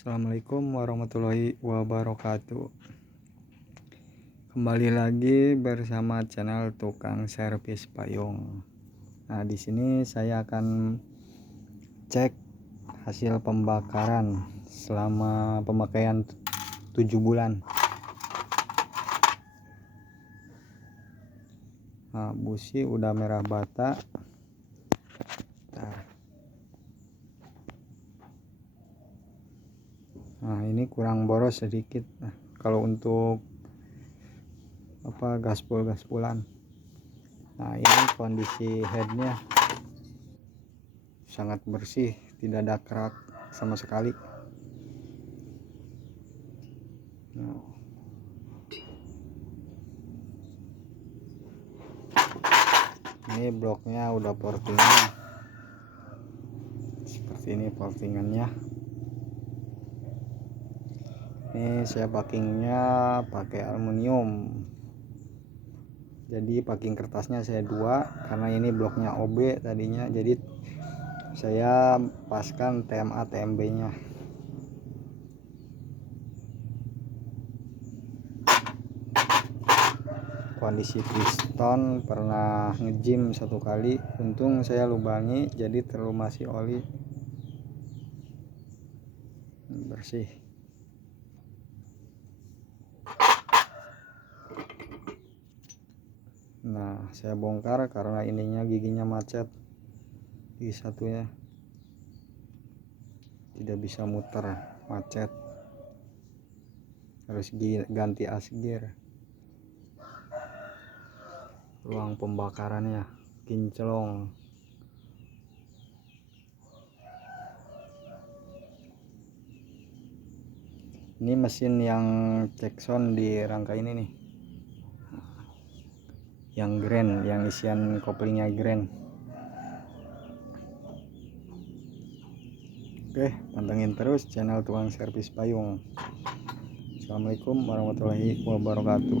Assalamualaikum warahmatullahi wabarakatuh. Kembali lagi bersama channel Tukang Servis Payung. Nah, di sini saya akan cek hasil pembakaran selama pemakaian 7 bulan. Nah, busi udah merah bata. Nah, ini kurang boros sedikit. Nah, kalau untuk gaspulan. Nah, ini kondisi headnya sangat bersih, tidak ada kerak sama sekali. Nah, ini bloknya udah portingan seperti ini portingannya. Ini saya packingnya pakai aluminium, jadi packing kertasnya saya 2 karena ini bloknya OB tadinya, jadi saya paskan TMA TMB nya. Kondisi piston pernah ngejim 1 kali, untung saya lubangi jadi terlumasi oli, bersih. Nah, saya bongkar karena ininya giginya macet, gigi satunya tidak bisa muter, macet, harus ganti asgir. Ruang pembakarannya kinclong. Ini mesin yang Cekson di rangka ini nih, yang grand, yang isian koplingnya grand. Oke, pantengin terus channel Tukang Servis Payung. Assalamualaikum warahmatullahi wabarakatuh.